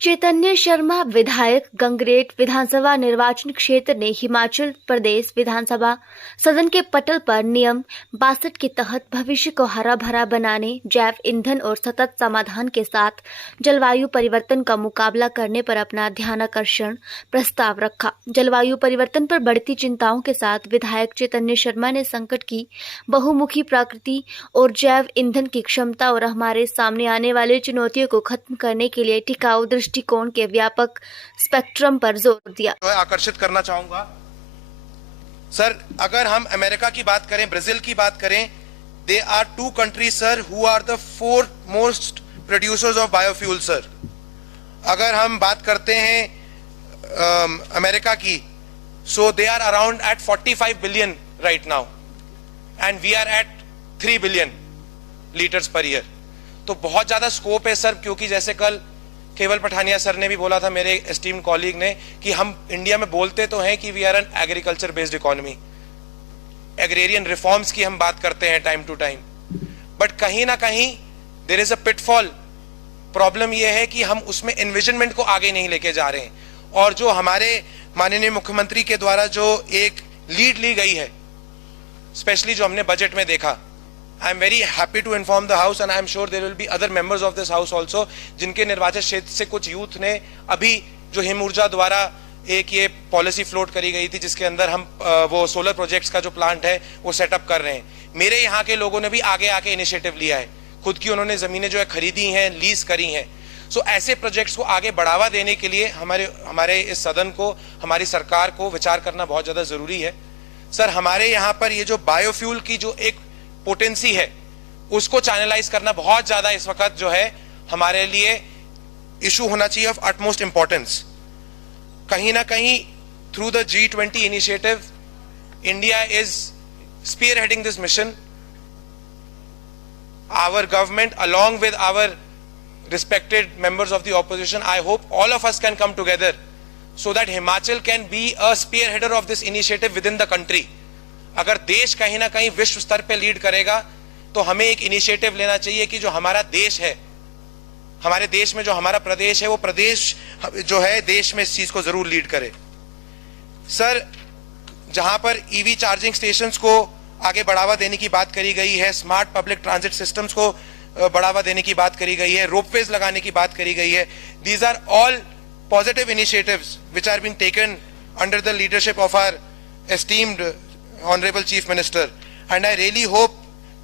चैतन्य शर्मा विधायक गंगरेट विधानसभा निर्वाचन क्षेत्र ने हिमाचल प्रदेश विधानसभा सदन के पटल पर नियम 62 के तहत भविष्य को हरा भरा बनाने, जैव ईंधन और सतत समाधान के साथ जलवायु परिवर्तन का मुकाबला करने पर अपना ध्यानाकर्षण प्रस्ताव रखा। जलवायु परिवर्तन पर बढ़ती चिंताओं के साथ विधायक चैतन्य शर्मा ने संकट की बहुमुखी प्रकृति और जैव ईंधन की क्षमता और हमारे सामने आने वाली चुनौतियों को खत्म करने के लिए टिकाऊ दृष्टिकोण के व्यापक स्पेक्ट्रम पर जोर दिया। आकर्षित करना चाहूंगा सर, अगर हम अमेरिका की बात करें, ब्राजील की बात करें, they are two countries sir who are the 4 most producers of biofuel sir. अगर हम बात करते हैं अमेरिका की, so they are around at 45 billion right now and we are at 3 billion litres per year. तो बहुत ज्यादा स्कोप है सर, क्योंकि जैसे कल केवल पठानिया सर ने भी बोला था, मेरे एस्टीम्ड कॉलीग ने, कि हम इंडिया में बोलते तो हैं कि we are an agriculture based economy, agrarian reforms की हम बात करते हैं टाइम टू टाइम, बट कहीं ना कहीं there is a pitfall. Problem यह है कि हम उसमें एनविजनमेंट को आगे नहीं लेके जा रहे हैं। और जो हमारे माननीय मुख्यमंत्री के द्वारा जो एक लीड ली गई है, स्पेशली जो हमने बजट में देखा, I am very happy to inform the house and I am sure there will be other members of this house also, जिनके निर्वाचन क्षेत्र से कुछ यूथ ने अभी जो हिम ऊर्जा द्वारा एक ये पॉलिसी फ्लोट करी गई थी, जिसके अंदर हम वो सोलर प्रोजेक्ट्स का जो प्लांट है वो सेटअप कर रहे हैं। मेरे यहाँ के लोगों ने भी आगे आके इनिशिएटिव लिया है, खुद की उन्होंने जमीनें जो है खरीदी हैं, लीज करी हैं। सो ऐसे प्रोजेक्ट्स को आगे बढ़ावा देने के लिए हमारे इस सदन को, हमारी सरकार को विचार करना बहुत ज्यादा जरूरी है। सर, हमारे यहाँ पर ये जो बायोफ्यूल की जो एक पोटेंसी है, उसको चैनलाइज करना बहुत ज्यादा इस वक्त जो है हमारे लिए इशू होना चाहिए ऑफ अटमोस्ट इंपॉर्टेंस। कहीं ना कहीं through the G20 initiative India is spearheading this mission. Our government, along with our respected members of the opposition, I hope all of us can come together so that Himachal can be a spearheader of this initiative within the country. अगर देश कहीं ना कहीं विश्व स्तर पे lead करेगा तो हमें एक इनिशिएटिव लेना चाहिए कि जो हमारा देश है, हमारे देश में जो हमारा प्रदेश है, वो प्रदेश जो है देश में इस चीज को जरूर लीड करे। सर, जहां पर ईवी चार्जिंग स्टेशंस को आगे बढ़ावा देने की बात करी गई है, स्मार्ट पब्लिक ट्रांजिट सिस्टम्स को बढ़ावा देने की बात करी गई है, रोपवेज लगाने की बात करी गई है, these are all positive initiatives which are being taken under the leadership of our esteemed honourable chief minister, and I really hope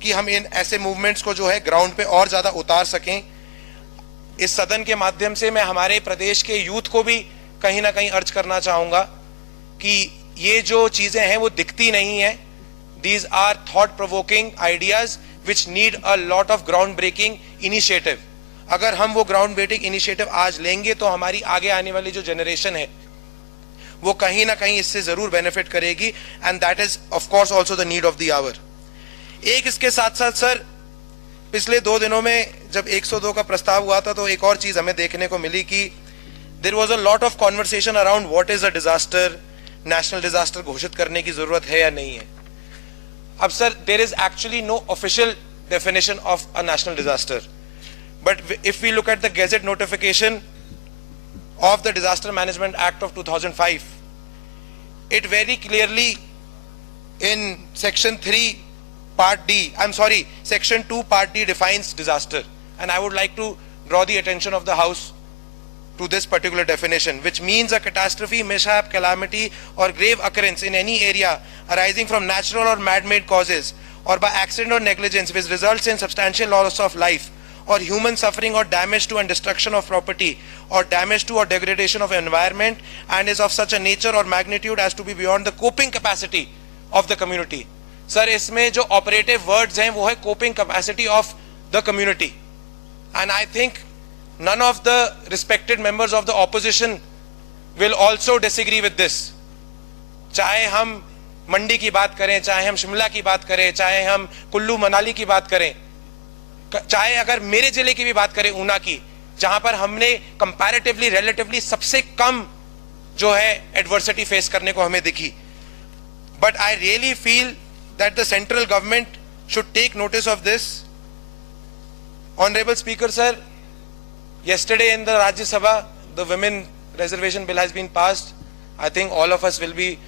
कि हम इन ऐसे मूवमेंट्स को जो है ग्राउंड पे और ज्यादा उतार सकें। इस सदन के माध्यम से मैं हमारे प्रदेश के यूथ को भी कहीं ना कहीं अर्ज करना चाहूंगा कि ये जो चीजें हैं वो दिखती नहीं है। These are thought provoking ideas which need a lot of ground breaking initiative. अगर हम वो ग्राउंड ब्रेकिंग इनिशिएटिव आज लेंगे तो हमारी आगे आने वाली जो जनरेशन है वो कहीं ना कहीं इससे जरूर बेनिफिट करेगी, and that is of course also the need of the hour. एक इसके साथ साथ सर, पिछले 2 दिनों में जब 102 का प्रस्ताव हुआ था तो एक और चीज हमें देखने को मिली कि there was a lot of conversation around what is a disaster, national disaster घोषित करने की जरूरत है या नहीं है। अब sir, there is actually no official definition of a national disaster, but if we look at the gazette notification of the Disaster Management Act of 2005, it very clearly in section 3 part D, section 2 part D defines disaster, and I would like to draw the attention of the house to this particular definition, which means a catastrophe, mishap, calamity or grave occurrence in any area arising from natural or man-made causes or by accident or negligence which results in substantial loss of life or human suffering or damage to and destruction of property or damage to or degradation of environment and is of such a nature or magnitude as to be beyond the coping capacity of the community. Sir, इसमें जो operative words हैं वो है coping capacity of the community, and I think none of the respected members of the opposition will also disagree with this. चाहे हम मंडी की बात करें, चाहे हम शिमला की बात करें, चाहे हम कुल्लू मनाली की बात करें, चाहे अगर मेरे जिले की भी बात करें, ऊना की, जहां पर हमने कंपैरेटिवली रिलेटिवली सबसे कम जो है एडवर्सिटी फेस करने को हमें दिखी, but I really feel that the central government should take notice of this. Honourable speaker sir, yesterday in the Rajya Sabha the women reservation bill has been passed, I think all of us will be,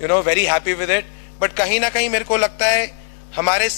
very happy with it. But कहीं ना कहीं मेरे को लगता है हमारे